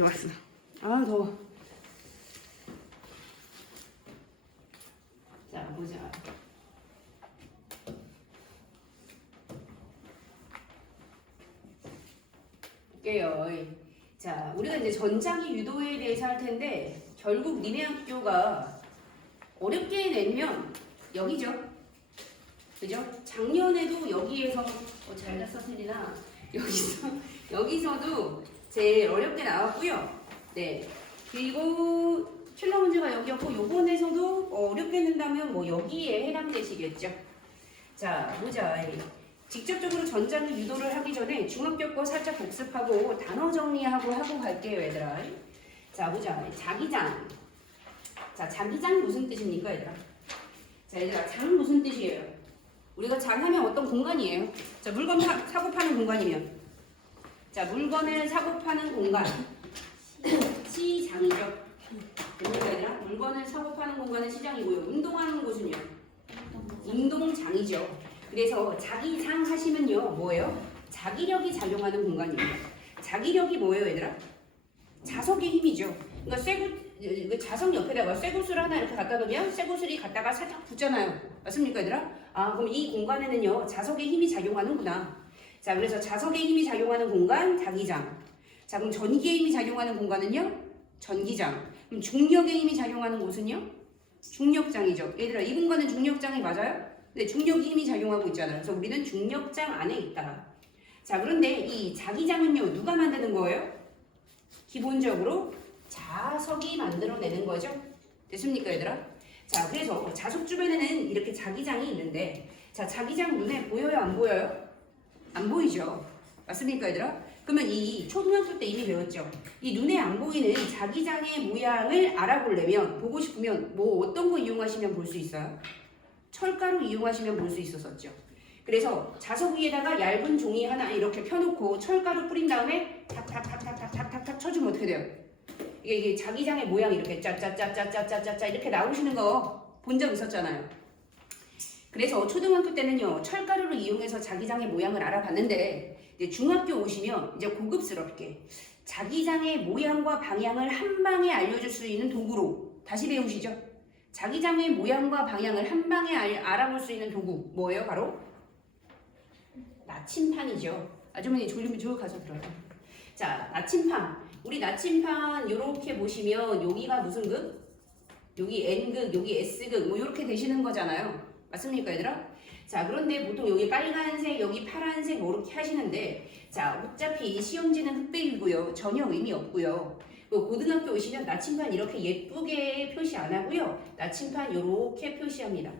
좋았어. 아 더워. 자 보자. 볼게요. 자 우리가 이제 전자기 유도에 대해서 할 텐데 결국 니네 학교가 어렵게 내면 여기죠. 그죠? 작년에도 여기에서 잘 났어 세리나 여기서도 제일 어렵게 나왔고요. 네. 그리고 킬러 문제가 여기였고 요번에서도 어렵게 낸다면 뭐 여기에 해당되시겠죠. 자 보자. 직접적으로 전자기 유도를 하기 전에 중학교 거 살짝 복습하고 단어 정리하고 하고 갈게요 얘들아. 자 보자. 자기장. 자 자기장 무슨 뜻입니까 얘들아? 자 얘들아 장 무슨 뜻이에요? 우리가 장하면 어떤 공간이에요? 자 물건 사고 파는 공간이면 자 물건을 사고 파는 공간 시장이죠. 됩니까 얘들아? 물건을 사고 파는 공간은 시장이고요. 운동하는 곳은요? 운동장이죠. 그래서 자기장 하시면요 뭐예요? 자기력이 작용하는 공간이에요. 자기력이 뭐예요 얘들아? 자석의 힘이죠. 그러니까 자석 옆에다가 쇠구슬 하나 이렇게 갖다 놓으면 쇠구슬이 갖다가 살짝 붙잖아요. 맞습니까 얘들아? 아 그럼 이 공간에는요 자석의 힘이 작용하는구나. 자 그래서 자석의 힘이 작용하는 공간 자기장. 자 그럼 전기의 힘이 작용하는 공간은요 전기장. 그럼 중력의 힘이 작용하는 곳은요 중력장이죠. 얘들아 이 공간은 중력장이 맞아요? 네 중력의 힘이 작용하고 있잖아요. 그래서 우리는 중력장 안에 있다. 자 그런데 이 자기장은요 누가 만드는 거예요? 기본적으로 자석이 만들어내는 거죠. 됐습니까 얘들아? 자 그래서 자석 주변에는 이렇게 자기장이 있는데 자 자기장 눈에 보여요 안 보여요? 안 보이죠. 맞습니까 얘들아? 그러면 이 초등학교 때 이미 배웠죠. 이 눈에 안 보이는 자기장의 모양을 알아보려면 보고 싶으면 뭐 어떤 거 이용하시면 볼 수 있어요? 철가루 이용하시면 볼 수 있었었죠. 그래서 자석 위에다가 얇은 종이 하나 이렇게 펴놓고 철가루 뿌린 다음에 탁탁탁탁탁탁탁 쳐주면 어떻게 돼요? 이게 자기장의 모양이 이렇게 짜짜짜짜짜짜짜 이렇게 나오시는 거 본 적 있었잖아요. 그래서 초등학교 때는요 철가루를 이용해서 자기장의 모양을 알아봤는데 이제 중학교 오시면 이제 고급스럽게 자기장의 모양과 방향을 한 방에 알려줄 수 있는 도구로 다시 배우시죠. 자기장의 모양과 방향을 한 방에 알아볼 수 있는 도구 뭐예요? 바로 나침판이죠. 아주머니 졸리면 저 가서 들어요. 자 나침판. 우리 나침판 이렇게 보시면 여기가 무슨 극? 여기 N극, 여기 S극 뭐 이렇게 되시는 거잖아요. 맞습니까 얘들아? 자 그런데 보통 여기 빨간색, 여기 파란색 뭐 이렇게 하시는데 자 어차피 시험지는 흑백이고요. 전혀 의미 없고요. 고등학교 오시면 나침판 이렇게 예쁘게 표시 안 하고요. 나침판 이렇게 표시합니다.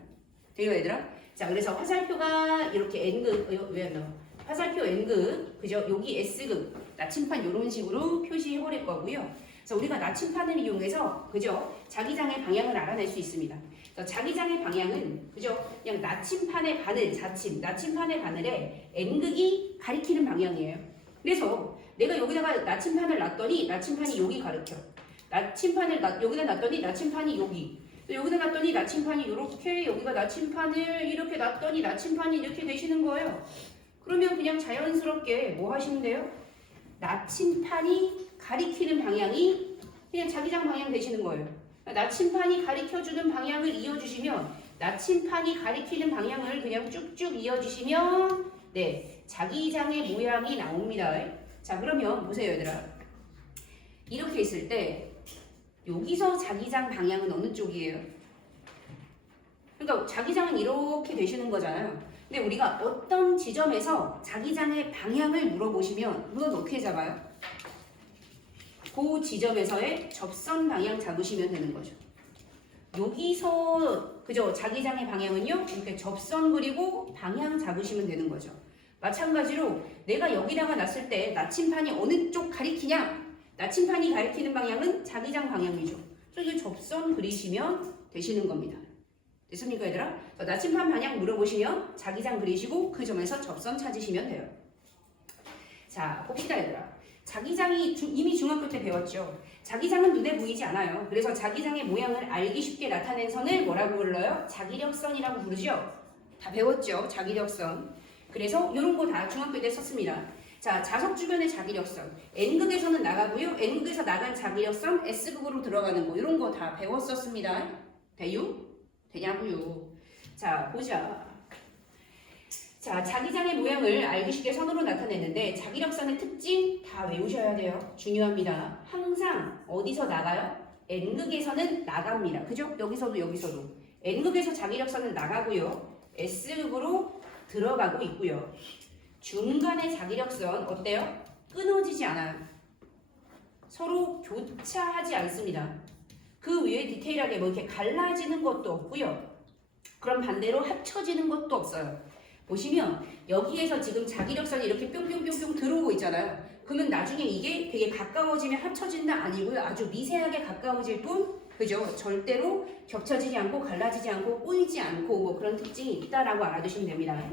돼요 얘들아? 자 그래서 화살표가 이렇게 N극 왜 안 나와? 화살표 N극 그죠? 여기 S극 나침판 이런 식으로 표시해 버릴 거고요. 그래서 우리가 나침판을 이용해서 그죠? 자기장의 방향을 알아낼 수 있습니다. 그래서 자기장의 방향은 그죠? 그냥 나침판의 바늘 자침 나침판의 바늘에 N극이 가리키는 방향이에요. 그래서 내가 여기다가 나침판을 놨더니 나침판이 여기 가르쳐. 나침판을 여기다 놨더니 나침판이 여기. 여기다 놨더니 나침판이 이렇게 여기가 나침판을 이렇게 놨더니 나침판이 이렇게 되시는 거예요. 그러면 그냥 자연스럽게 뭐 하시면 돼요? 나침판이 가리키는 방향이 그냥 자기장 방향 되시는 거예요. 나침판이 가리켜주는 방향을 이어주시면 나침판이 가리키는 방향을 그냥 쭉쭉 이어주시면 네 자기장의 모양이 나옵니다. 자 그러면 보세요 얘들아. 이렇게 있을 때 여기서 자기장 방향은 어느 쪽이에요? 그러니까 자기장은 이렇게 되시는 거잖아요. 근데 우리가 어떤 지점에서 자기장의 방향을 물어보시면 그건 어떻게 잡아요? 그 지점에서의 접선 방향 잡으시면 되는 거죠. 여기서 그죠? 자기장의 방향은요 이렇게 접선 그리고 방향 잡으시면 되는 거죠. 마찬가지로 내가 여기다가 놨을 때 나침판이 어느 쪽 가리키냐? 나침판이 가리키는 방향은 자기장 방향이죠. 그래서 이 접선 그리시면 되시는 겁니다. 됐습니까 얘들아? 나침판 방향 물어보시면 자기장 그리시고 그 점에서 접선 찾으시면 돼요. 자 봅시다 얘들아. 자기장이 이미 중학교 때 배웠죠. 자기장은 눈에 보이지 않아요. 그래서 자기장의 모양을 알기 쉽게 나타낸 선을 뭐라고 불러요? 자기력선이라고 부르죠. 다 배웠죠. 자기력선. 그래서 이런 거 다 중학교 때 썼습니다. 자, 자석 주변의 자기력선. N극에서는 나가고요. N극에서 나간 자기력선 S극으로 들어가는 거 이런 거 다 배웠었습니다. 돼요? 되냐고요. 자, 보자. 자, 자기장의 모양을 알기 쉽게 선으로 나타냈는데 자기력선의 특징 다 외우셔야 돼요. 중요합니다. 항상 어디서 나가요? N극에서는 나갑니다. 그죠? 여기서도 여기서도. N극에서 자기력선은 나가고요. S극으로 들어가고 있고요. 중간의 자기력선 어때요? 끊어지지 않아요. 서로 교차하지 않습니다. 그 위에 디테일하게 뭐 이렇게 갈라지는 것도 없고요. 그럼 반대로 합쳐지는 것도 없어요. 보시면 여기에서 지금 자기력선이 이렇게 뿅뿅뿅뿅 들어오고 있잖아요. 그러면 나중에 이게 되게 가까워지면 합쳐진다 아니고요. 아주 미세하게 가까워질 뿐, 그죠? 절대로 겹쳐지지 않고 갈라지지 않고 꼬이지 않고 뭐 그런 특징이 있다라고 알아두시면 됩니다.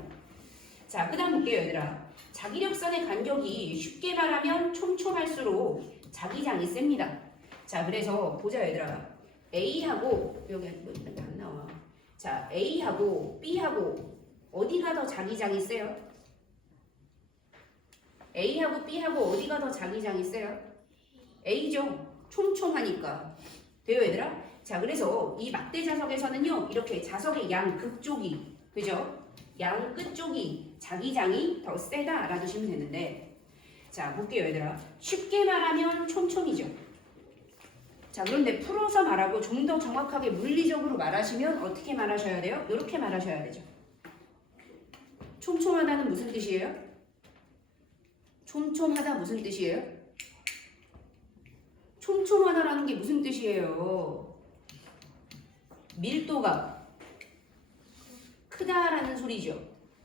자, 그 다음 볼게요, 얘들아. 자기력선의 간격이 쉽게 말하면 촘촘할수록 자기장이 셉니다. 자, 그래서 보자, 얘들아. A하고, 여기 안 나와. 자, A하고 B하고 어디가 더 자기장이 세요? A하고 B하고 어디가 더 자기장이 세요? A죠. 촘촘하니까. 돼요, 얘들아? 자, 그래서 이 막대 자석에서는요, 이렇게 자석의 양 극쪽이, 그죠? 양 끝쪽이 자기장이 더 세다 알아두시면 되는데, 자, 볼게요, 얘들아. 쉽게 말하면 촘촘이죠. 자, 그런데 풀어서 말하고 좀 더 정확하게 물리적으로 말하시면 어떻게 말하셔야 돼요? 이렇게 말하셔야 되죠. 촘촘하다는 무슨 뜻이에요? 촘촘하다 무슨 뜻이에요? 촘촘하다라는 게 무슨 뜻이에요? 밀도가 크다라는 소리죠.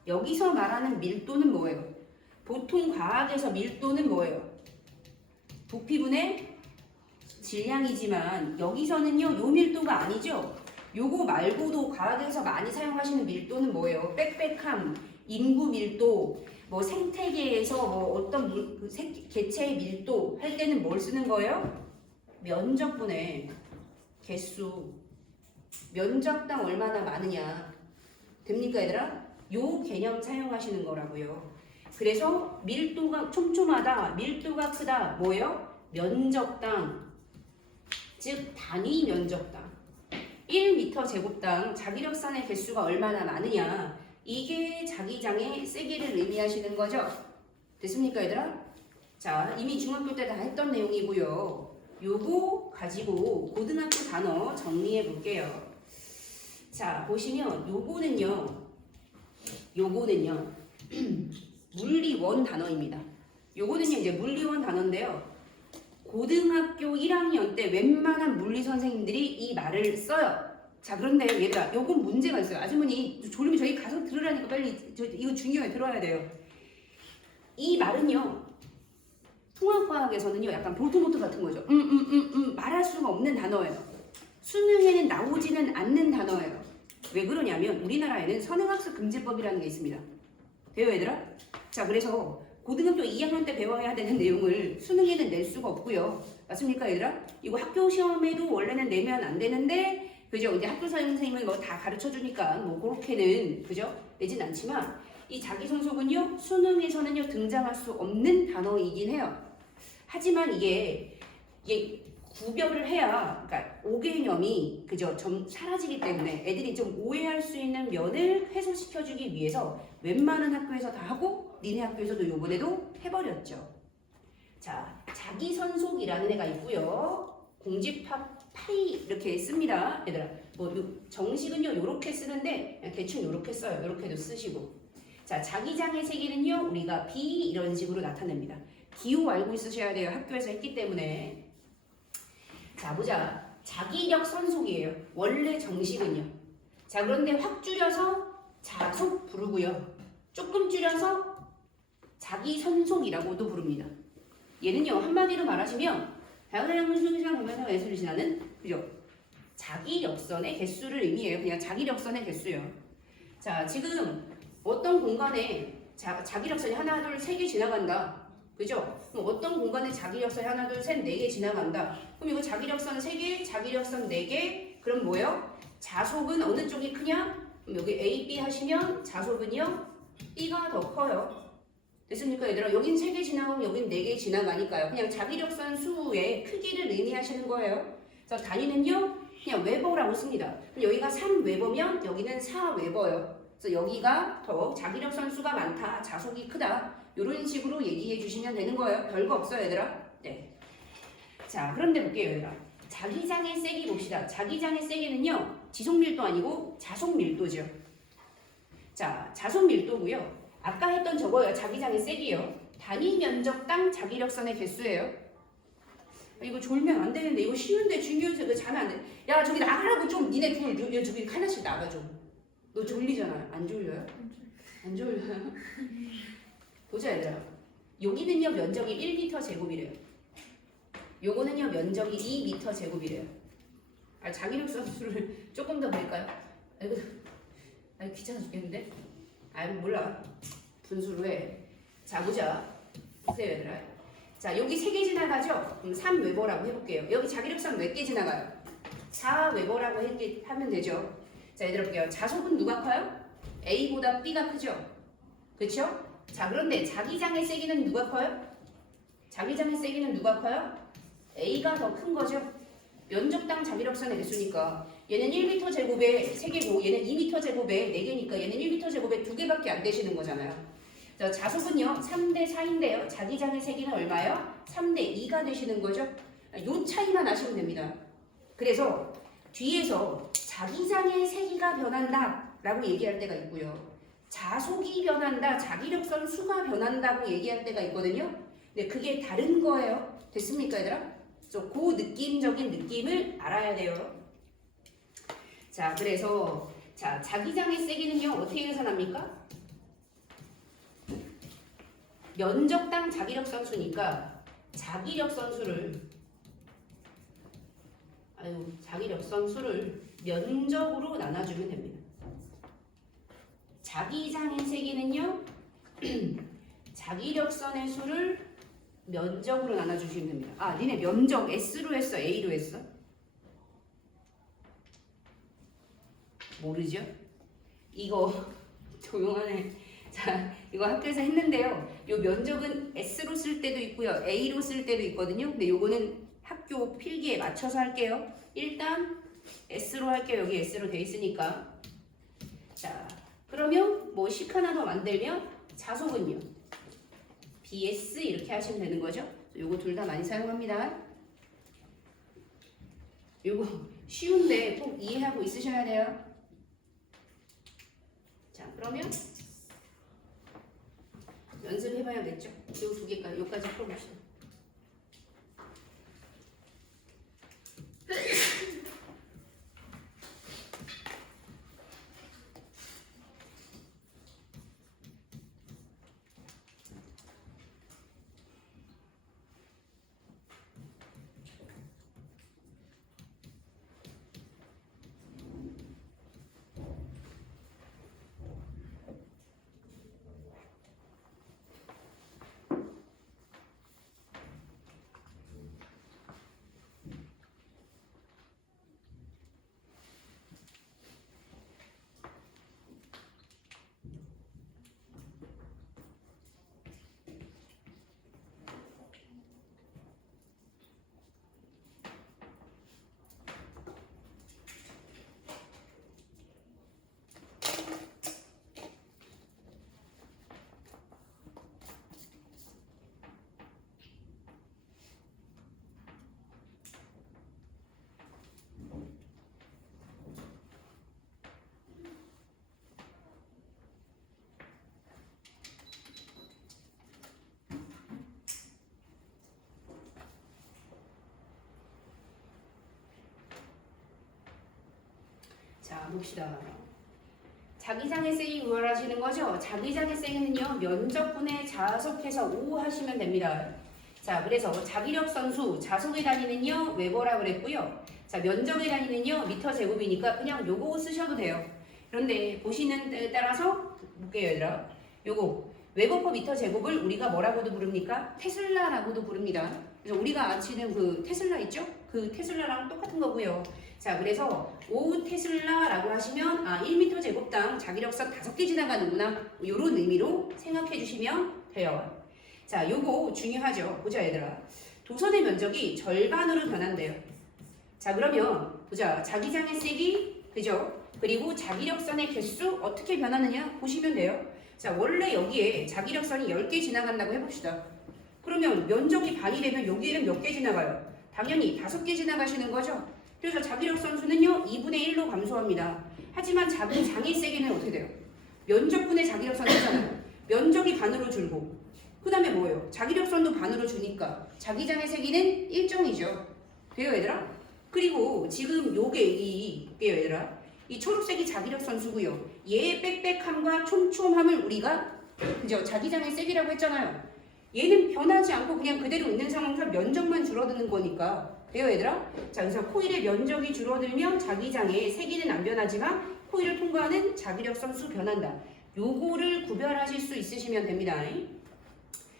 여기서 말하는 밀도는 뭐예요? 보통 과학에서 밀도는 뭐예요? 부피분의 질량이지만 여기서는요, 요 밀도가 아니죠. 요거 말고도 과학에서 많이 사용하시는 밀도는 뭐예요? 빽빽함, 인구 밀도, 뭐 생태계에서 뭐 어떤 개체의 밀도 할 때는 뭘 쓰는 거예요? 면적분의 개수. 면적당 얼마나 많으냐. 됩니까, 얘들아? 요 개념 사용하시는 거라고요. 그래서 밀도가 촘촘하다, 밀도가 크다, 뭐예요? 면적당, 즉 단위 면적당. 1m 제곱당 자기력선의 개수가 얼마나 많으냐. 이게 자기장의 세기를 의미하시는 거죠. 됐습니까, 얘들아? 자, 이미 중학교 때 다 했던 내용이고요. 요거 가지고 고등학교 단어 정리해 볼게요. 자, 보시면 요거는요 물리원 단어입니다. 요거는요 이제 물리원 단어인데요. 고등학교 1학년 때 웬만한 물리 선생님들이 이 말을 써요. 자, 그런데 얘들아, 요건 문제가 있어요. 아주머니 졸리면 저희 가서 들으라니까 빨리 이거 중요해 들어야 돼요. 이 말은요 통합과학에서는요 약간 볼트모트 같은 거죠. 말할 수가 없는 단어예요. 수능에는 나오지는 않는 단어예요. 왜 그러냐면 우리나라에는 선행학습금지법이라는 게 있습니다. 돼요, 얘들아? 자, 그래서 고등학교 2학년 때 배워야 되는 내용을 수능에는 낼 수가 없고요. 맞습니까, 얘들아? 이거 학교 시험에도 원래는 내면 안 되는데, 그죠? 이제 학교 선생님은 뭐 다 가르쳐 주니까 뭐 그렇게는, 그죠? 내진 않지만 이 자기성속은요 수능에서는요 등장할 수 없는 단어이긴 해요. 하지만 이게 구별을 해야, 그러니까 오개념이 그죠 좀 사라지기 때문에 애들이 좀 오해할 수 있는 면을 해소시켜주기 위해서 웬만한 학교에서 다 하고 니네 학교에서도 요번에도 해버렸죠. 자, 자기선속이라는 애가 있고요. 공집합 파이 이렇게 씁니다, 얘들아. 뭐 정식은요 요렇게 쓰는데 그냥 대충 요렇게 써요. 요렇게도 쓰시고. 자, 자기장의 세기는요 우리가 B 이런 식으로 나타냅니다. 기호 알고 있으셔야 돼요. 학교에서 했기 때문에. 자, 보자. 자기력 선속이에요. 원래 정식은요. 자, 그런데 확 줄여서 자속 부르고요. 조금 줄여서 자기선속이라고도 부릅니다. 얘는요 한마디로 말하시면 예술이시나는 그죠? 자기력선의 개수를 의미해요. 그냥 자기력선의 개수요. 자, 지금 어떤 공간에 자기력선이 하나, 둘, 세 개 지나간다. 그죠? 그럼 어떤 공간에 자기력선이 하나, 둘, 셋, 네 개 지나간다. 그럼 이거 자기력선 3개, 자기력선 4개. 그럼 뭐예요? 자속은 어느 쪽이 크냐? 그럼 여기 A, B 하시면 자속은요 B가 더 커요. 됐습니까 얘들아? 여긴 3개 지나가고 여긴 4개 지나가니까요. 그냥 자기력선 수의 크기를 의미하시는 거예요. 그래서 단위는요 그냥 웨버라고 씁니다. 그럼 여기가 3웨버면 여기는 4웨버예요. 그래서 여기가 더 자기력선 수가 많다, 자속이 크다 이런 식으로 얘기해 주시면 되는 거예요. 별거 없어요 얘들아. 네. 자 그런데 볼게요 얘들아. 자기장의 세기 봅시다. 자기장의 세기는요 지속밀도 아니고 자속밀도죠. 자 자속밀도고요. 아까 했던 저거요. 자기장의 세기요. 단위 면적당 자기력선의 개수예요. 이거 졸면 안 되는데 이거 쉬운데 중요해서 이거 자면 안 돼. 야 저기 나가라고 좀. 니네 둘 저기 하나씩 나가 좀. 너 졸리잖아. 안 졸려요? 안 졸려요? 보자 얘들아. 여기는요 면적이 1m 제곱이래요. 요거는요 면적이 2m 제곱이래요. 아 자기력선 수를 조금 더 볼까요? 아이고 귀찮아 죽겠는데. 아이고 몰라. 분수로 해. 자 보자. 보세요 얘들아. 자 여기 3개 지나가죠? 그럼 3웨버라고 해볼게요. 여기 자기력선 몇 개 지나가요? 4웨버라고 하면 되죠. 자 얘들아 볼게요. 자속은 누가 커요? A보다 B가 크죠? 그쵸? 자 그런데 자기장의 세기는 누가 커요? 자기장의 세기는 누가 커요? A가 더 큰 거죠? 면적당 자기력선의 개수니까 얘는 1m 제곱에 3개고 얘는 2m 제곱에 4개니까 얘는 1m 제곱에 2개밖에 안 되시는 거잖아요. 자, 자속은요 3대 4인데요. 자기장의 세기는 얼마요? 3대 2가 되시는 거죠. 요 차이만 아시면 됩니다. 그래서 뒤에서 자기장의 세기가 변한다 라고 얘기할 때가 있고요. 자속이 변한다, 자기력선 수가 변한다고 얘기할 때가 있거든요. 근데 그게 다른 거예요. 됐습니까 얘들아? 그래서 그 느낌적인 느낌을 알아야 돼요. 자 그래서 자 자기장의 세기는요 어떻게 계산합니까? 면적당 자기력선 수니까 자기력선 수를 면적으로 나눠주면 됩니다. 자기장의 세기는요 자기력선의 수를 면적으로 나눠주시면 됩니다. 아 니네 면적 S로 했어 A로 했어? 모르죠? 이거 조용하네. 자 이거 학교에서 했는데요. 요 면적은 S로 쓸 때도 있고요. A로 쓸 때도 있거든요. 근데 요거는 학교 필기에 맞춰서 할게요. 일단 S로 할게요. 여기 S로 돼 있으니까. 자 그러면 뭐 식 하나 더 만들면 자속은요. BS 이렇게 하시면 되는 거죠. 요거 둘 다 많이 사용합니다. 요거 쉬운데 꼭 이해하고 있으셔야 돼요. 자 그러면 연습해봐야겠죠. 요 2개까지 요까지 풀어봅시다. 자 봅시다. 자기장의 세기 구별하시는 거죠? 자기장의 세기는요 면적분의 자속해서 5 하시면 됩니다. 자 그래서 자기력선 수 자속의 단위는요 웨버라 그랬고요. 자 면적의 단위는요 미터 제곱이니까 그냥 요거 쓰셔도 돼요. 그런데 보시는 때에 따라서 볼게요 얘들아. 요거 웨버 퍼 미터 제곱을 우리가 뭐라고도 부릅니까? 테슬라라고도 부릅니다. 그래서 우리가 아치는 그 테슬라 있죠? 그 테슬라랑 똑같은 거고요. 자 그래서 5 테슬라라고 하시면 1m 제곱당 자기력선 5개 지나가는구나 이런 의미로 생각해 주시면 해요. 자, 요거 중요하죠. 보자 얘들아. 도선의 면적이 절반으로 변한대요. 자, 그러면 보자. 자기장의 세기, 그죠? 그리고 자기력선의 개수 어떻게 변하느냐 보시면 돼요. 자, 원래 여기에 자기력선이 10개 지나간다고 해봅시다. 그러면 면적이 반이 되면 여기에는 몇 개 지나가요? 당연히 5개 지나가시는 거죠. 그래서 자기력선 수는요 2분의 1로 감소합니다. 하지만 자기장의 세기는 어떻게 돼요? 면적분의 자기력선 수잖아요. 면적이 반으로 줄고 그 다음에 뭐예요? 자기력선도 반으로 주니까 자기장의 세기는 일정이죠. 돼요 얘들아? 그리고 지금 요게 볼게요 얘들아. 이 초록색이 자기력선 수고요. 얘의 빽빽함과 촘촘함을 우리가 그죠? 자기장의 세기라고 했잖아요. 얘는 변하지 않고 그냥 그대로 있는 상황에서 면적만 줄어드는 거니까. 돼요 얘들아? 자, 그래서 코일의 면적이 줄어들면 자기장의 세기는 안 변하지만 코일을 통과하는 자기력선 수 변한다. 요거를 구별하실 수 있으시면 됩니다.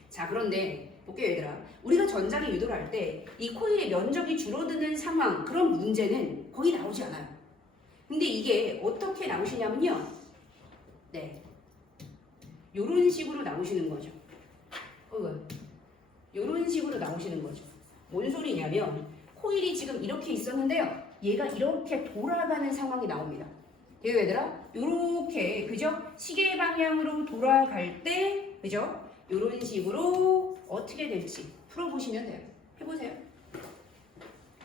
자, 그런데 볼게요 얘들아. 우리가 전자를 유도를 할 때 이 코일의 면적이 줄어드는 상황, 그런 문제는 거의 나오지 않아요. 근데 이게 어떻게 나오시냐면요. 네, 요런 식으로 나오시는 거죠. 요런 식으로 나오시는 거죠. 뭔 소리냐면 코일이 지금 이렇게 있었는데요. 얘가 이렇게 돌아가는 상황이 나옵니다. 돼요 얘들아? 요렇게 그죠? 시계 방향으로 돌아갈 때 그죠? 요런 식으로 어떻게 될지 풀어보시면 돼요. 해보세요.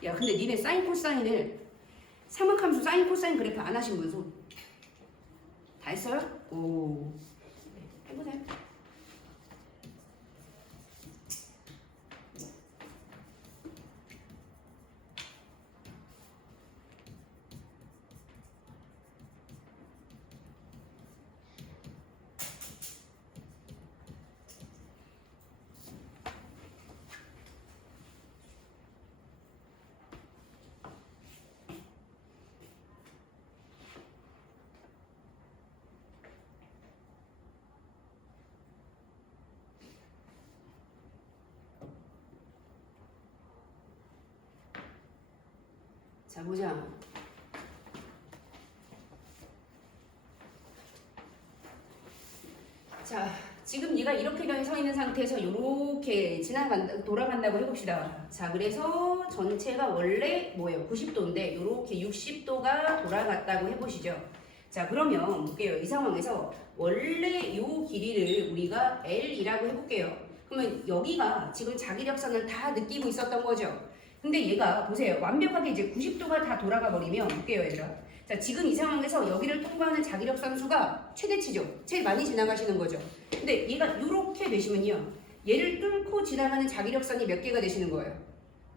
야, 근데 니네 사인 코사인을 삼각함수 사인 코사인 그래프 안 하신 분 손. 다 했어요? 오. 네, 해보세요. 자, 보자. 자, 지금 얘가 이렇게 서 있는 상태에서 이렇게 돌아간다고 해봅시다. 자, 그래서 전체가 원래 뭐예요? 90도인데 이렇게 60도가 돌아갔다고 해보시죠. 자, 그러면 볼게요. 이 상황에서 원래 이 길이를 우리가 L이라고 해볼게요. 그러면 여기가 지금 자기력선을 다 느끼고 있었던 거죠. 근데 얘가 보세요. 완벽하게 이제 90도가 다 돌아가 버리면 볼게요 얘들아. 자, 지금 이 상황에서 여기를 통과하는 자기력선 수가 최대치죠. 제일 많이 지나가시는 거죠. 근데 얘가 이렇게 되시면요. 얘를 뚫고 지나가는 자기력선이 몇 개가 되시는 거예요?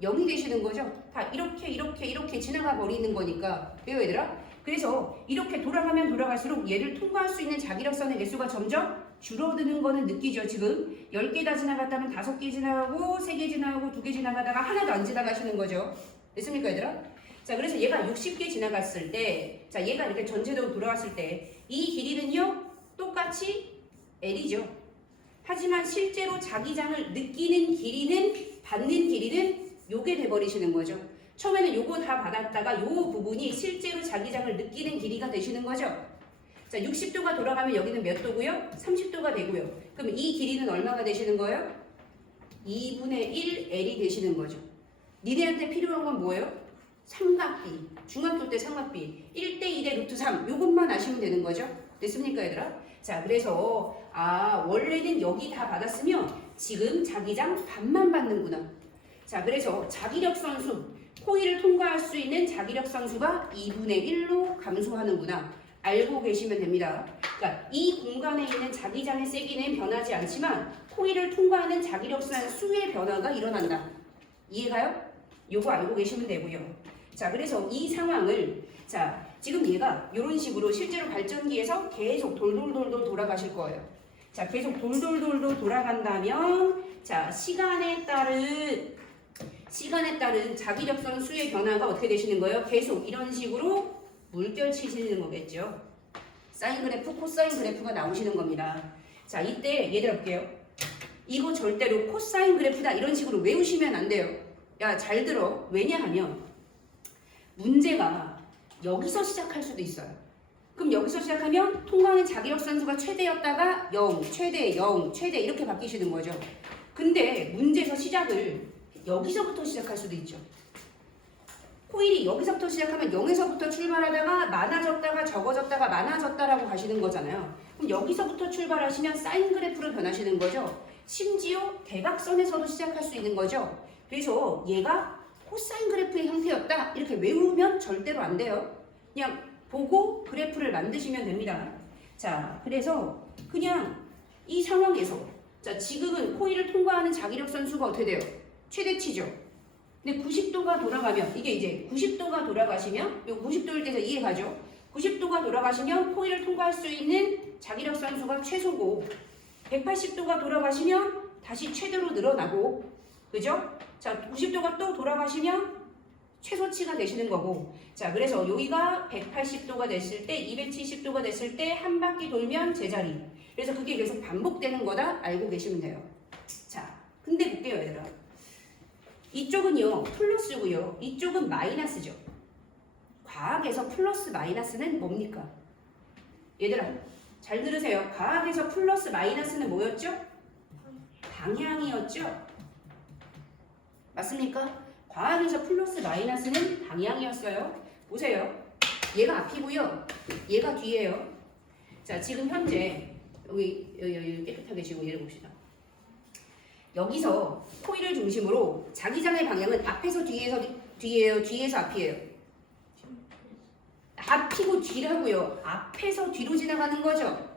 0이 되시는 거죠. 다 이렇게 지나가 버리는 거니까. 왜요 얘들아? 그래서 이렇게 돌아가면 돌아갈수록 얘를 통과할 수 있는 자기력선의 개수가 점점 줄어드는 거는 느끼죠. 지금 10개 다 지나갔다면 5개 지나가고 3개 지나가고 2개 지나가다가 하나도 안 지나가시는 거죠. 됐습니까 얘들아? 자, 그래서 얘가 60개 지나갔을 때, 자, 얘가 이렇게 전체적으로 돌아갔을 때 이 길이는요 똑같이 L이죠. 하지만 실제로 자기장을 느끼는 길이는, 받는 길이는 요게 돼버리시는 거죠. 처음에는 요거 다 받았다가 요 부분이 실제로 자기장을 느끼는 길이가 되시는 거죠. 자, 60도가 돌아가면 여기는 몇 도고요? 30도가 되고요. 그럼 이 길이는 얼마가 되시는 거예요? 2분의 1 L이 되시는 거죠. 니네한테 필요한 건 뭐예요? 삼각비. 중학교 때 삼각비. 1대 2대 루트 3. 요것만 아시면 되는 거죠. 됐습니까 얘들아? 자, 그래서 원래는 여기 다 받았으면 지금 자기장 반만 받는구나. 자, 그래서 자기력선 수, 코일을 통과할 수 있는 자기력선 수가 2분의 1로 감소하는구나. 알고 계시면 됩니다. 그러니까 이 공간에 있는 자기장의 세기는 변하지 않지만 코일을 통과하는 자기력선 수의 변화가 일어난다. 이해가요? 요거 알고 계시면 되고요. 자, 그래서 이 상황을, 자, 지금 얘가 이런 식으로 실제로 발전기에서 계속 돌돌돌돌 돌아가실 거예요. 자, 계속 돌돌돌돌 돌아간다면, 자, 시간에 따른 자기력선 수의 변화가 어떻게 되시는 거예요? 계속 이런 식으로 물결치시는 거겠죠. 사인 그래프, 코사인 그래프가 나오시는 겁니다. 자, 이때 얘들아 볼게요. 이거 절대로 코사인 그래프다 이런 식으로 외우시면 안 돼요. 야, 잘 들어. 왜냐하면 문제가 여기서 시작할 수도 있어요. 그럼 여기서 시작하면 통과하는 자기력 선수가 최대였다가 0, 최대, 0, 최대 이렇게 바뀌시는 거죠. 근데 문제에서 시작을 여기서부터 시작할 수도 있죠. 코일이 여기서부터 시작하면 0에서부터 출발하다가 많아졌다가 적어졌다가 많아졌다라고 가시는 거잖아요. 그럼 여기서부터 출발하시면 사인 그래프로 변하시는 거죠. 심지어 대각선에서도 시작할 수 있는 거죠. 그래서 얘가 코사인 그래프의 형태였다 이렇게 외우면 절대로 안 돼요. 그냥 보고 그래프를 만드시면 됩니다. 자, 그래서 그냥 이 상황에서 자, 지금은 코일을 통과하는 자기력 선수가 어떻게 돼요? 최대치죠. 근데 90도가 돌아가면 이게 이제 90도가 돌아가시면 요 90도일 때서 이해가죠? 90도가 돌아가시면 코일을 통과할 수 있는 자기력 선수가 최소고 180도가 돌아가시면 다시 최대로 늘어나고 그죠? 자 90도가 또 돌아가시면 최소치가 되시는 거고 자 그래서 여기가 180도가 됐을 때 270도가 됐을 때 한 바퀴 돌면 제자리 그래서 그게 계속 반복되는 거다 알고 계시면 돼요. 자 근데 볼게요 얘들아 이쪽은요 플러스고요 이쪽은 마이너스죠. 과학에서 플러스 마이너스는 뭡니까? 얘들아 잘 들으세요. 과학에서 플러스 마이너스는 뭐였죠? 방향이었죠? 맞습니까? 과학에서 플러스 마이너스는 방향이었어요. 보세요. 얘가 앞이고요. 얘가 뒤에요. 자 지금 현재 여기 깨끗하게 지금 얘를 봅시다. 여기서 코일을 중심으로 자기장의 방향은 앞에서 뒤에요? 뒤에서 앞이에요? 앞이고 뒤라고요. 앞에서 뒤로 지나가는 거죠.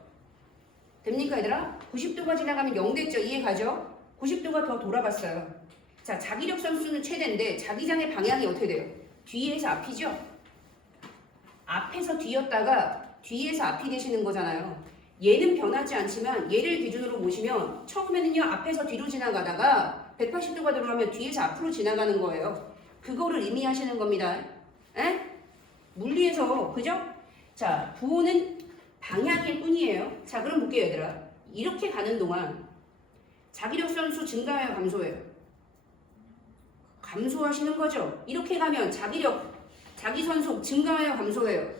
됩니까 얘들아? 90도가 지나가면 0 됐죠? 이해가죠? 90도가 더 돌아갔어요. 자 자기력 선수는 최대인데 자기장의 방향이 어떻게 돼요? 뒤에서 앞이죠? 앞에서 뒤였다가 뒤에서 앞이 되시는 거잖아요. 얘는 변하지 않지만 얘를 기준으로 보시면 처음에는요 앞에서 뒤로 지나가다가 180도가 들어가면 뒤에서 앞으로 지나가는 거예요. 그거를 의미하시는 겁니다. 에? 물리에서 그죠? 자 부호는 방향일 뿐이에요. 자 그럼 볼게요 얘들아. 이렇게 가는 동안 자기력 선수 증가해요 감소해요? 감소하시는 거죠. 이렇게 가면 자기력 자기 선속 증가해요 감소해요?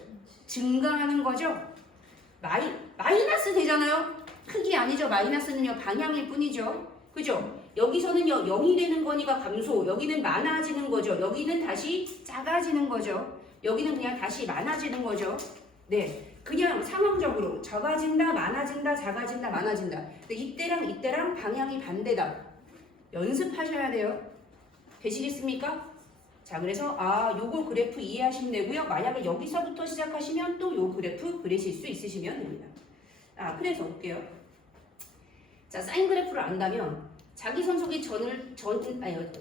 증가하는 거죠. 마이너스 되잖아요. 크기 아니죠. 마이너스는요 방향일 뿐이죠. 그죠? 여기서는요 0이 되는 거니까 감소. 여기는 많아지는 거죠. 여기는 다시 작아지는 거죠. 여기는 그냥 다시 많아지는 거죠. 네, 그냥 상황적으로 작아진다, 많아진다, 작아진다, 많아진다. 근데 이때랑 방향이 반대다. 연습하셔야 돼요. 되시겠습니까? 자, 그래서 요거 그래프 이해하시면 되고요. 만약에 여기서부터 시작하시면 또 요 그래프 그리실 수 있으시면 됩니다. 그래서 볼게요. 자, 사인 그래프를 안다면 자기 선속이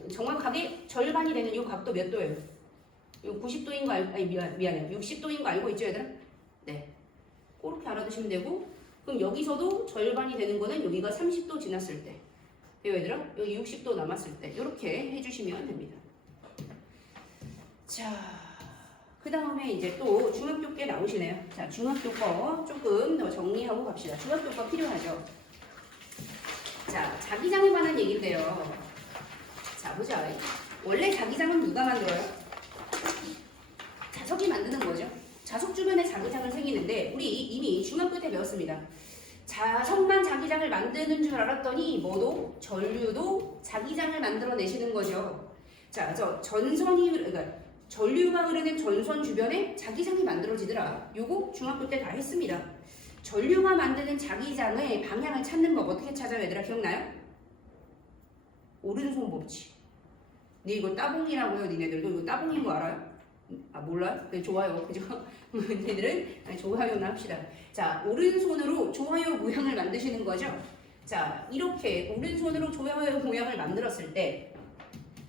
정확하게 절반이 되는 요 각도 몇 도예요? 요 90도인 거 미안해요. 60도인 거 알고 있죠, 얘들아? 네. 그렇게 알아두시면 되고, 그럼 여기서도 절반이 되는 거는 여기가 30도 지났을 때, 얘들아? 여기 60도 남았을 때, 이렇게 해주시면 됩니다. 자, 그 다음에 이제 또 중학교 께 나오시네요. 자, 중학교 거 조금 더 정리하고 갑시다. 중학교 거 필요하죠? 자, 자기장에 관한 얘기인데요. 자, 보자. 원래 자기장은 누가 만들어요? 자석이 만드는 거죠. 자석 주변에 자기장을 생기는데 우리 이미 중학교 때 배웠습니다. 자석만 자기장을 만드는 줄 알았더니 뭐도 전류도 자기장을 만들어내시는 거죠. 자, 그러니까 전류가 흐르는 전선 주변에 자기장이 만들어지더라. 요거 중학교 때 다 했습니다. 전류가 만드는 자기장의 방향을 찾는 법 어떻게 찾아요, 얘들아? 기억나요? 오른손 법칙. 네, 이거 따봉이라고 해요, 니네들도. 이거 따봉인 거 알아요? 몰라요? 네, 좋아요. 그죠? 니네들은 좋아요나 합시다. 자, 오른손으로 좋아요 모양을 만드시는 거죠? 자, 이렇게 오른손으로 좋아요 모양을 만들었을 때,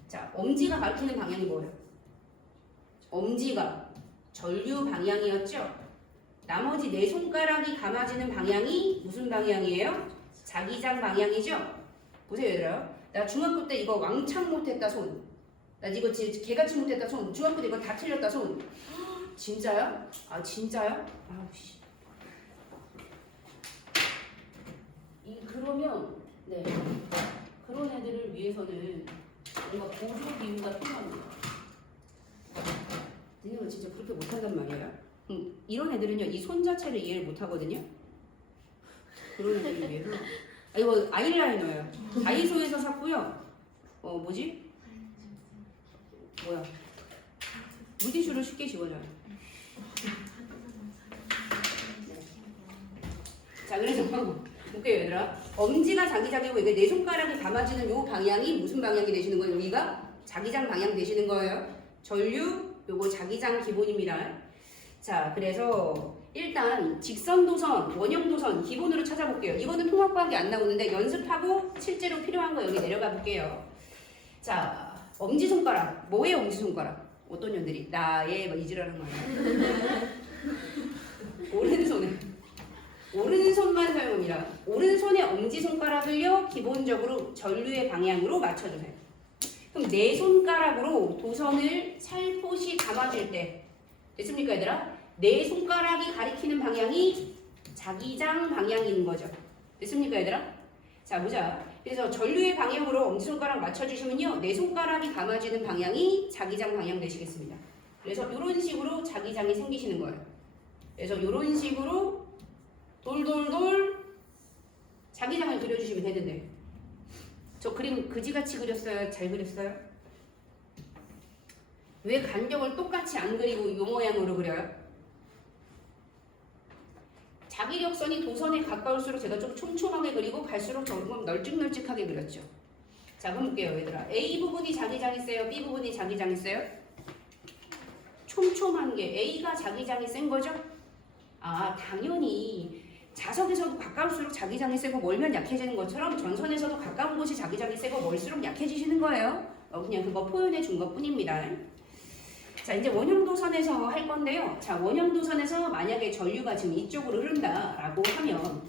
자, 엄지가 가리키는 방향이 뭐예요? 엄지가 전류 방향이었죠? 나머지 네 손가락이 감아지는 방향이 무슨 방향이에요? 자기장 방향이죠? 보세요, 얘들아. 나 중학교 때 이거 왕창 못했다, 손. 나 이거 개같이 못했다, 손. 중학교 때 이거 다 틀렸다, 손. 진짜요? 진짜요? 씨. 그러면, 네. 그런 애들을 위해서는 뭔가 보조 기구가 필요합니다. 니네가 진짜 그렇게 못한단 말이에요? 이런 애들은요 이 손 자체를 이해를 못 하거든요. 그런 애들을 위해서 이거 아이라이너예요. 다이소에서 샀고요. 뭐지? 뭐야? 물티슈를 쉽게 지워져요. 자, 그래서 볼게요, 얘들아. 엄지가 자기장이고 이게 네 손가락이 감아지는 요 방향이 무슨 방향이 되시는 거예요? 여기가 자기장 방향 되시는 거예요. 전류, 요거 자기장 기본입니다. 자, 그래서 일단 직선도선, 원형도선 기본으로 찾아볼게요. 이거는 통합과학이 안 나오는데 연습하고 실제로 필요한 거 여기 내려가 볼게요. 자, 엄지손가락. 뭐예요, 엄지손가락? 어떤 년들이? 나의 막 이지라는 거예요. 오른손만 사용합니다. 오른손의 엄지손가락을요, 기본적으로 전류의 방향으로 맞춰주세요. 그럼 네 손가락으로 도선을 살포시 감아줄 때, 됐습니까, 얘들아? 네 손가락이 가리키는 방향이 자기장 방향인 거죠. 됐습니까, 얘들아? 자, 보자. 그래서 전류의 방향으로 엄지손가락 맞춰주시면요, 네 손가락이 감아지는 방향이 자기장 방향 되시겠습니다. 그래서 이런 식으로 자기장이 생기시는 거예요. 그래서 이런 식으로 돌돌돌 자기장을 그려주시면 되는데, 저 그림 그지같이 그렸어요? 잘 그렸어요? 왜 간격을 똑같이 안 그리고 이 모양으로 그려요? 자기력선이 도선에 가까울수록 제가 좀 촘촘하게 그리고 갈수록 조금 널찍널찍하게 그렸죠. 자, 그럼 볼게요, 얘들아. A 부분이 자기장이 세요? B 부분이 자기장이 세요? 촘촘한 게 A가 자기장이 센 거죠? 아, 당연히 자석에서도 가까울수록 자기장이 세고 멀면 약해지는 것처럼 전선에서도 가까운 곳이 자기장이 세고 멀수록 약해지시는 거예요. 그냥 그거 표현해 준 것뿐입니다. 자, 이제 원형도선에서 할 건데요. 자, 원형도선에서 만약에 전류가 지금 이쪽으로 흐른다라고 하면,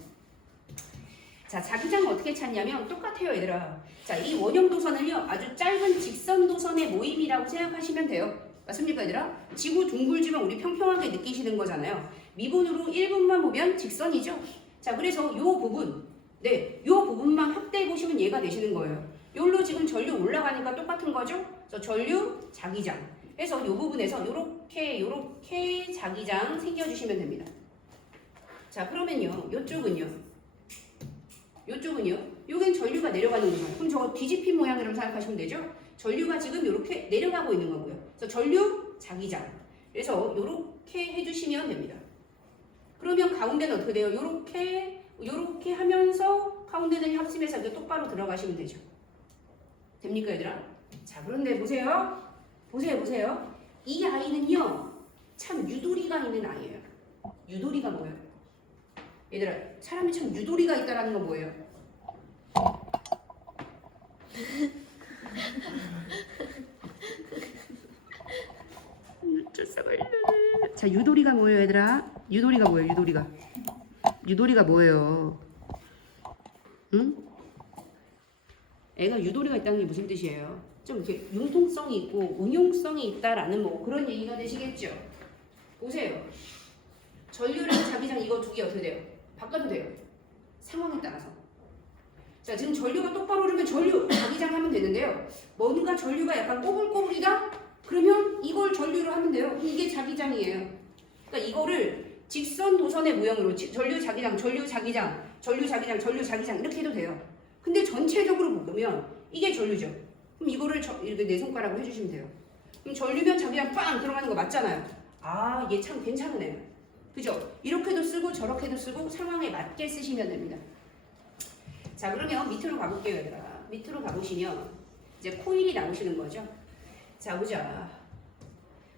자, 자기장은 어떻게 찾냐면 똑같아요, 얘들아. 자, 이 원형도선을요, 아주 짧은 직선도선의 모임이라고 생각하시면 돼요. 맞습니까, 얘들아? 지구 둥글지만 우리 평평하게 느끼시는 거잖아요. 미분으로 1분만 보면 직선이죠. 자, 그래서 요 부분, 네, 요 부분만 확대해 보시면 얘가 되시는 거예요. 요로 지금 전류 올라가니까 똑같은 거죠? 그래서 전류, 자기장. 그래서 이 부분에서 요렇게 자기장 생겨주시면 됩니다. 자, 그러면요, 요쪽은요, 요겐 전류가 내려가는 거죠. 그럼 저거 뒤집힌 모양이라고 생각하시면 되죠? 전류가 지금 요렇게 내려가고 있는 거고요. 그래서 전류, 자기장. 그래서 요렇게 해주시면 됩니다. 그러면 가운데는 어떻게 돼요? 요렇게 하면서 가운데는 합심해서 이렇게 똑바로 들어가시면 되죠. 됩니까, 얘들아? 자, 그런데 보세요. 이 아이는요, 참 유도리가 있는 아이예요. 유도리가 뭐예요? 얘들아, 사람이 참 유도리가 있다라는 건 뭐예요? 자, 유도리가 뭐예요, 얘들아? 유도리가 뭐예요, 유도리가 뭐예요? 응? 애가 유도리가 있다는 게 무슨 뜻이에요? 좀 이렇게 융통성이 있고 응용성이 있다라는 뭐 그런 얘기가 되시겠죠? 보세요. 전류랑 자기장 이거 두 개 어떻게 돼요? 바꿔도 돼요. 상황에 따라서. 자, 지금 전류가 똑바로 흐르면 전류, 자기장 하면 되는데요. 뭔가 전류가 약간 꼬불꼬불이다? 그러면 이걸 전류로 하면 돼요. 이게 자기장이에요. 그러니까 이거를 직선 도선의 모형으로 전류, 자기장, 전류, 자기장, 전류, 자기장, 전류, 자기장 이렇게 해도 돼요. 근데 전체적으로 보면 이게 전류죠. 그럼 이거를 이렇게 네 손가락으로 해주시면 돼요. 그럼 전류면 자기장 빵 들어가는 거 맞잖아요. 아, 얘 참 괜찮은 애요. 그죠? 이렇게도 쓰고 저렇게도 쓰고 상황에 맞게 쓰시면 됩니다. 자, 그러면 밑으로 가볼게요, 얘들아. 밑으로 가보시면 이제 코일이 나오시는 거죠. 자, 보자.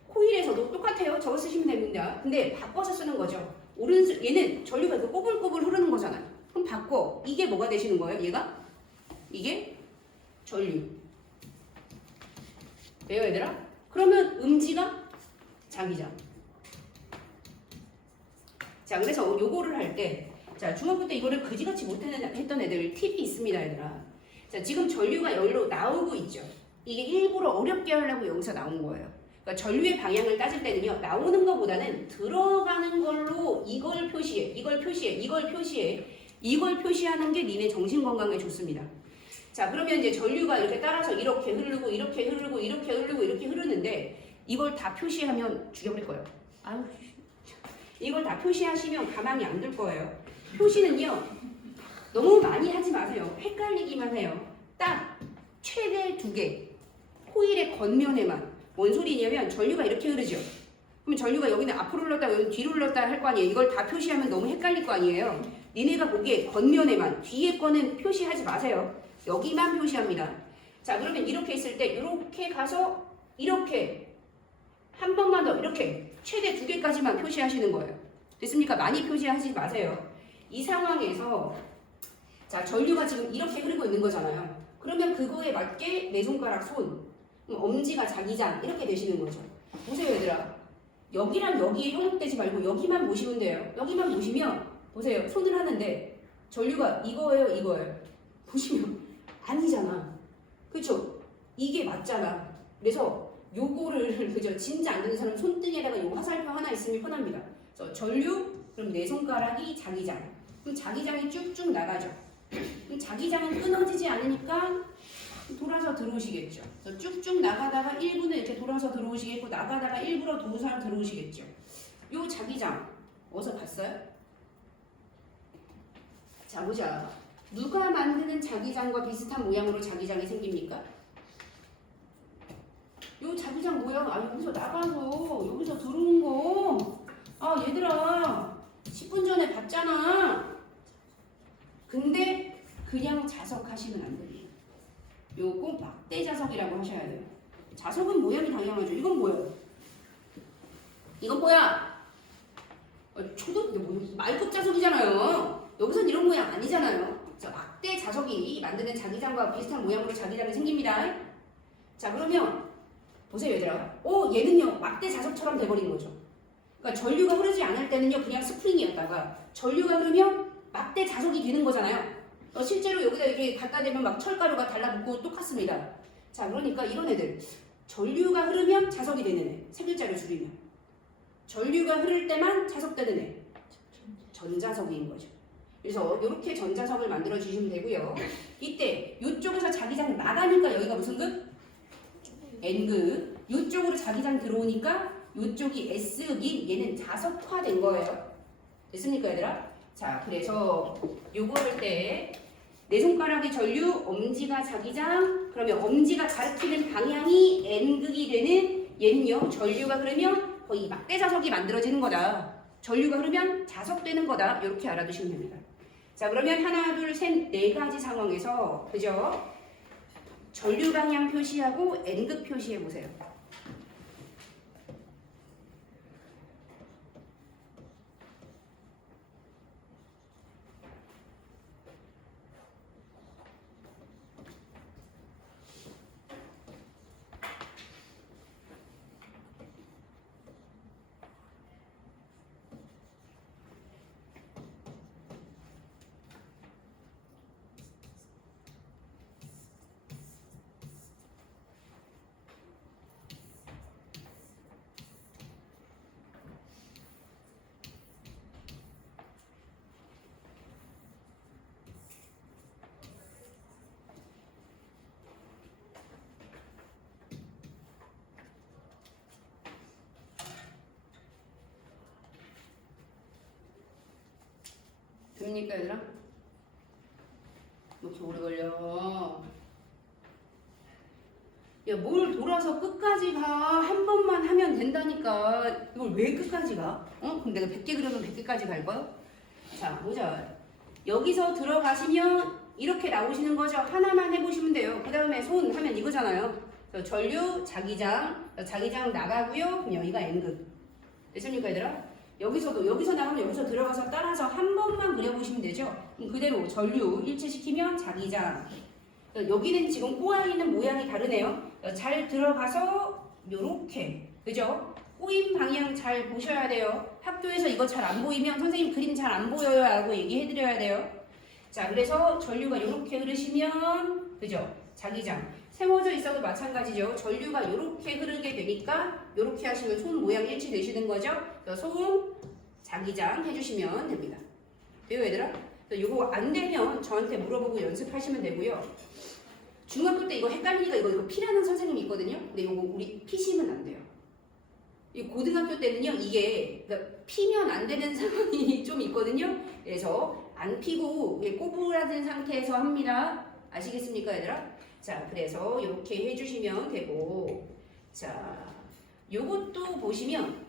코일에서도 똑같아요. 저거 쓰시면 됩니다. 근데 바꿔서 쓰는 거죠. 얘는 전류가 이렇게 꼬불꼬불 흐르는 거잖아요. 그럼 바꿔. 이게 뭐가 되시는 거예요? 얘가? 이게 전류. 왜요, 얘들아? 그러면 음지가 자기장. 자, 그래서 요거를 할 때, 자, 중학교 때 이거를 그지같이 못했던 애들 팁이 있습니다, 얘들아. 자, 지금 전류가 여기로 나오고 있죠. 이게 일부러 어렵게 하려고 여기서 나온 거예요. 그러니까 전류의 방향을 따질 때는요, 나오는 것보다는 들어가는 걸로 이걸 표시하는 게 니네 정신 건강에 좋습니다. 자, 그러면 이제 전류가 이렇게 따라서 이렇게 흐르고 이렇게 흐르는데 이걸 다 표시하면 죽여버릴 거예요. 아유, 이걸 다 표시하시면 가망이 안 둘 거예요. 표시는요. 너무 많이 하지 마세요. 헷갈리기만 해요. 딱 최대 2개. 코일의 겉면에만. 뭔 소리냐면 전류가 이렇게 흐르죠. 그럼 전류가 여기는 앞으로 흘렀다 여기 뒤로 흘렀다 할 거 아니에요. 이걸 다 표시하면 너무 헷갈릴 거 아니에요. 니네가 보기에 겉면에만, 뒤에 거는 표시하지 마세요. 여기만 표시합니다. 자, 그러면 이렇게 있을 때 이렇게 가서 이렇게 한 번만 더 이렇게 최대 2개까지만 표시하시는 거예요. 됐습니까? 많이 표시하지 마세요. 이 상황에서 자, 전류가 지금 이렇게 흐르고 있는 거잖아요. 그러면 그거에 맞게 내 손가락 손, 엄지가 자기장 이렇게 되시는 거죠. 보세요, 얘들아. 여기랑 여기에 현혹되지 말고 여기만 보시면 돼요. 여기만 보시면 보세요. 손을 하는데 전류가 이거예요, 이거예요. 보시면 아니잖아. 그렇죠? 이게 맞잖아. 그래서 요거를 그죠? 진짜 안 되는 사람 손등에다가 요 화살표 하나 있으면 편합니다. 그래서 전류, 그럼 내 손가락이 자기장. 그럼 자기장이 쭉쭉 나가죠. 그럼 자기장은 끊어지지 않으니까 돌아서 들어오시겠죠. 그래서 쭉쭉 나가다가 1부는 이렇게 돌아서 들어오시겠고 나가다가 1부로 돌아서 들어오시겠죠. 요 자기장 어디서 봤어요? 자, 보자. 누가 만드는 자기장과 비슷한 모양으로 자기장이 생깁니까? 요 자기장 모양, 여기서 나가서 여기서 들어온 거. 얘들아 10분 전에 봤잖아. 근데 그냥 자석하시면 안 돼요. 요거 막대 자석이라고 하셔야 돼요. 자석은 모양이 당연하죠. 이건 뭐예요? 이건 뭐야? 말급 자석이잖아요. 여기선 이런 모양 아니잖아요. 자, 막대 자석이 만드는 자기장과 비슷한 모양으로 자기장이 생깁니다. 자, 그러면 보세요, 얘들아. 얘는요 막대 자석처럼 돼버린 거죠. 그러니까 전류가 흐르지 않을 때는요 그냥 스프링이었다가 전류가 흐르면 막대 자석이 되는 거잖아요. 실제로 여기다 이렇게 갖다 대면 막 철가루가 달라붙고 똑같습니다. 자, 그러니까 이런 애들 전류가 흐르면 자석이 되는 애. 세 글자를 줄이면 전류가 흐를 때만 자석되는 애. 전자석인 거죠. 그래서 이렇게 전자석을 만들어 주시면 되고요. 이때 이쪽에서 자기장 나가니까 여기가 무슨 급? N급. 이쪽으로 자기장 들어오니까 이쪽이 S극인 얘는 자석화된 거예요. 됐습니까, 얘들아? 자, 그래서 요거 할 때 내 손가락의 전류, 엄지가 자기장, 그러면 엄지가 가리키는 방향이 N극이 되는 얘는요, 전류가 흐르면 거의 막대 자석이 만들어지는 거다. 전류가 흐르면 자석되는 거다. 이렇게 알아두시면 됩니다. 자, 그러면 하나, 둘, 셋, 네 가지 상황에서 그죠? 전류 방향 표시하고 N극 표시해 보세요. 됩니까, 얘들아? 뭐 이렇게 오래 걸려. 야, 뭘 돌아서 끝까지 가. 한 번만 하면 된다니까. 이걸 왜 끝까지 가? 그럼 내가 100개 그려면 100개까지 갈 거야? 자, 보자. 여기서 들어가시면 이렇게 나오시는 거죠. 하나만 해보시면 돼요. 그 다음에 손 하면 이거잖아요. 전류, 자기장, 자기장 나가고요. 그럼 여기가 N극. 됐습니까, 얘들아? 여기서 나가면 여기서 들어가서 따라서 한 번만 그려보시면 되죠. 그럼 그대로 전류 일치시키면 자기장. 여기는 지금 꼬아 있는 모양이 다르네요. 잘 들어가서 요렇게, 그죠? 꼬임 방향 잘 보셔야 돼요. 학교에서 이거 잘 안 보이면 선생님 그림 잘 안 보여요 라고 얘기해드려야 돼요. 자, 그래서 전류가 요렇게 흐르시면, 그죠? 자기장. 세워져 있어도 마찬가지죠. 전류가 이렇게 흐르게 되니까 이렇게 하시면 손 모양 일치되시는 거죠. 그래서 손, 자기장 해주시면 됩니다. 돼요, 얘들아? 이거 안 되면 저한테 물어보고 연습하시면 되고요. 중학교 때 이거 헷갈리니까 이거 피라는 선생님이 있거든요. 근데 이거 우리 피시면 안 돼요. 이 고등학교 때는요, 이게 그러니까 피면 안 되는 상황이 좀 있거든요. 그래서 안 피고 꼬부라진 상태에서 합니다. 아시겠습니까, 얘들아? 자, 그래서 이렇게 해주시면 되고, 자, 요것도 보시면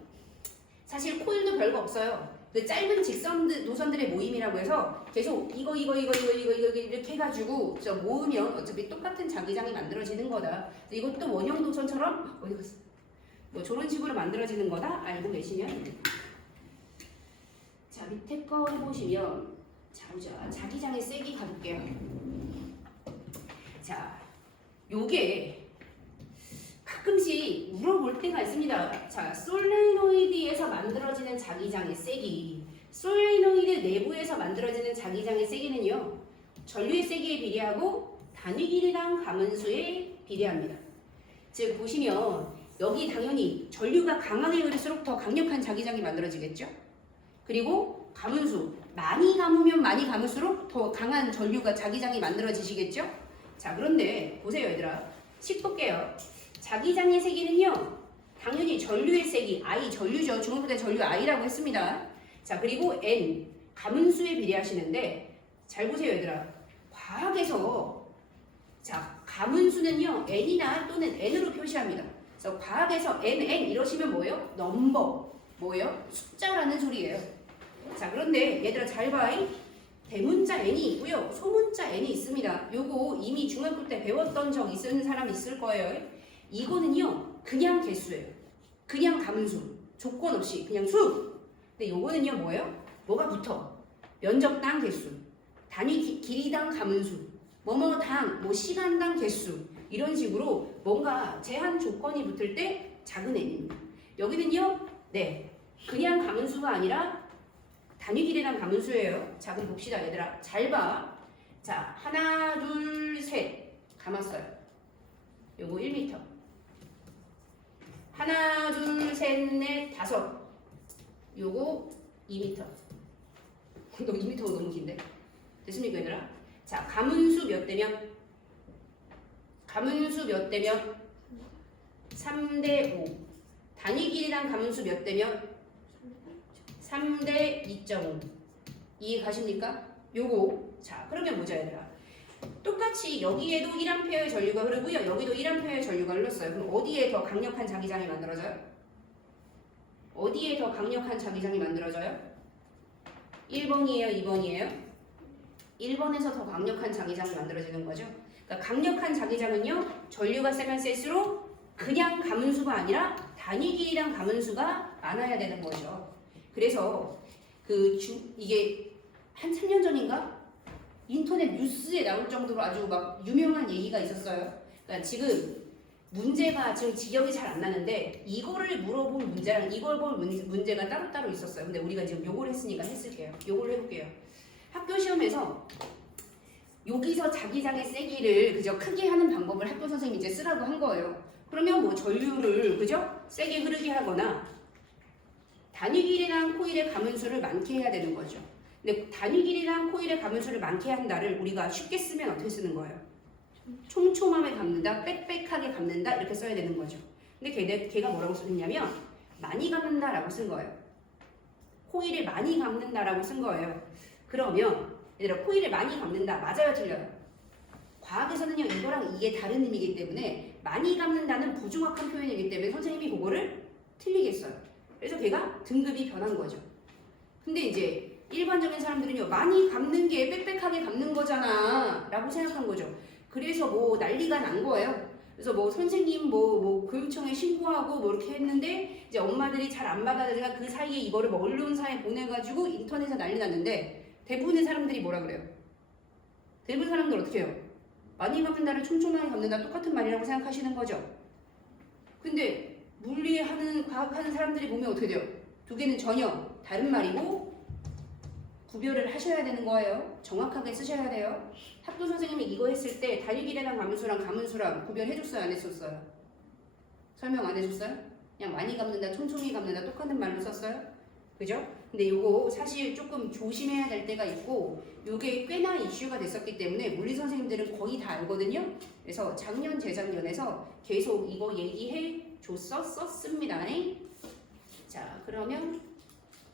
사실 코일도 별거 없어요. 그 짧은 직선 노선들의 모임이라고 해서 계속 이거 이렇게 해가지고 저 모으면 어차피 똑같은 자기장이 만들어지는 거다. 이것도 원형 노선처럼 어디 갔어? 뭐 저런 식으로 만들어지는 거다 알고 계시면 자 밑에 거 해보시면 자 보자 자기장의 세기 가볼게요. 자 요게 가끔씩 물어볼 때가 있습니다. 자, 솔레노이드에서 만들어지는 자기장의 세기, 솔레노이드 내부에서 만들어지는 자기장의 세기는요, 전류의 세기에 비례하고 단위 길이랑 가문수에 비례합니다. 즉 보시면 여기 당연히 전류가 강하게 흐를수록 더 강력한 자기장이 만들어지겠죠. 그리고 가문수, 많이 감으면 많이 감을수록 더 강한 전류가 자기장이 만들어지시겠죠. 자, 그런데 보세요, 얘들아. 식 볼게요. 자기장의 세기는요, 당연히 전류의 세기, I 전류죠. 중학교 때 전류 I라고 했습니다. 자, 그리고 N, 가문수에 비례하시는데, 잘 보세요, 얘들아. 과학에서, 자, 가문수는요, N이나 또는 N으로 표시합니다. 그래서 과학에서 N 이러시면 뭐예요? 넘버, 뭐예요? 숫자라는 소리예요. 자, 그런데 얘들아, 잘 봐. 대문자 N이 있고요, 소문자 N이 있습니다. 요거 이미 중학교 때 배웠던 적 있는 사람 있을 거예요. 이거는요 그냥 개수예요. 그냥 가문수 조건 없이 그냥 수. 근데 요거는요 뭐예요? 뭐가 붙어? 면적당 개수, 단위 길이당 가문수, 뭐뭐당 뭐 시간당 개수 이런 식으로 뭔가 제한 조건이 붙을 때 작은 n입니다. 여기는요 네 그냥 가문수가 아니라 단위 길이당 가문수예요. 자 그럼 봅시다 얘들아 잘 봐. 자 하나 둘 셋 감았어요. 요거 1m. 하나, 둘, 셋, 넷, 다섯. 요거 2m. 너 2m가 너무 긴데? 됐습니까, 얘들아? 자, 가문수 몇 대면? 가문수 몇 대면? 3대 5. 단위 길이랑 가문수 몇 대면? 3대 2.5. 이해 가십니까? 요거. 자, 그러면 보자, 얘들아. 똑같이 여기에도 1A의 전류가 흐르고요. 여기도 1A의 전류가 흘렀어요. 그럼 어디에 더 강력한 자기장이 만들어져요? 어디에 더 강력한 자기장이 만들어져요? 1번이에요? 2번이에요? 1번에서 더 강력한 자기장이 만들어지는 거죠. 그러니까 강력한 자기장은요. 전류가 세면 셀수록 그냥 가문수가 아니라 단위 길이랑 가문수가 많아야 되는 거죠. 그래서 이게 한 3년 전인가? 인터넷 뉴스에 나올 정도로 아주 막 유명한 얘기가 있었어요. 그러니까 지금 문제가 지금 지역이 잘 안 나는데 이거를 물어본 문제랑 이걸 본 문제가 따로따로 있었어요. 근데 우리가 지금 요걸 했으니까 했을게요. 요걸 해볼게요. 학교 시험에서 여기서 자기장의 세기를 그저 크게 하는 방법을 학교 선생님이 이제 쓰라고 한 거예요. 그러면 뭐 전류를 그죠? 세게 흐르게 하거나 단위 길이랑 코일의 가문수를 많게 해야 되는 거죠. 근데 단위 길이랑 코일의 가문수를 많게 한다를 우리가 쉽게 쓰면 어떻게 쓰는 거예요? 촘촘하게 감는다, 빽빽하게 감는다 이렇게 써야 되는 거죠. 근데 걔가 뭐라고 쓰냐면 많이 감는다라고 쓴 거예요. 코일을 많이 감는다라고 쓴 거예요. 그러면 얘들아 코일을 많이 감는다 맞아요, 틀려요? 과학에서는요 이거랑 이게 다른 의미이기 때문에 많이 감는다는 부정확한 표현이기 때문에 선생님이 그거를 틀리게 써요. 그래서 걔가 등급이 변한 거죠. 근데 이제 일반적인 사람들은요 많이 감는 게 빽빽하게 감는 거잖아 라고 생각한 거죠. 그래서 뭐 난리가 난 거예요. 그래서 뭐 선생님 뭐 교육청에 신고하고 뭐 이렇게 했는데 이제 엄마들이 잘 안 받아들이니까 그 사이에 이거를 뭐 언론사에 보내가지고 인터넷에 난리 났는데 대부분의 사람들이 뭐라 그래요? 대부분 사람들 어떻게 해요? 많이 감는다를 촘촘하게 감는다 똑같은 말이라고 생각하시는 거죠. 근데 물리하는 과학하는 사람들이 보면 어떻게 돼요? 두 개는 전혀 다른 말이고 구별을 하셔야 되는 거예요. 정확하게 쓰셔야 돼요. 학교 선생님이 이거 했을 때 단위 길이랑 가문수랑 가문수랑 구별해줬어요? 안 했었어요? 설명 안 해줬어요? 그냥 많이 감는다, 촘촘히 감는다 똑같은 말로 썼어요? 그죠? 근데 요거 사실 조금 조심해야 될 때가 있고 요게 꽤나 이슈가 됐었기 때문에 물리 선생님들은 거의 다 알거든요. 그래서 작년, 재작년에서 계속 이거 얘기해 줬었습니다. 자, 그러면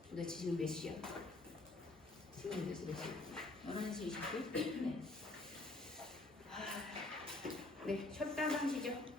도대체 지금 몇 시야? 지금 도대체 몇 시야? 11시 20분? 네. 네, 쉬었다가 하시죠.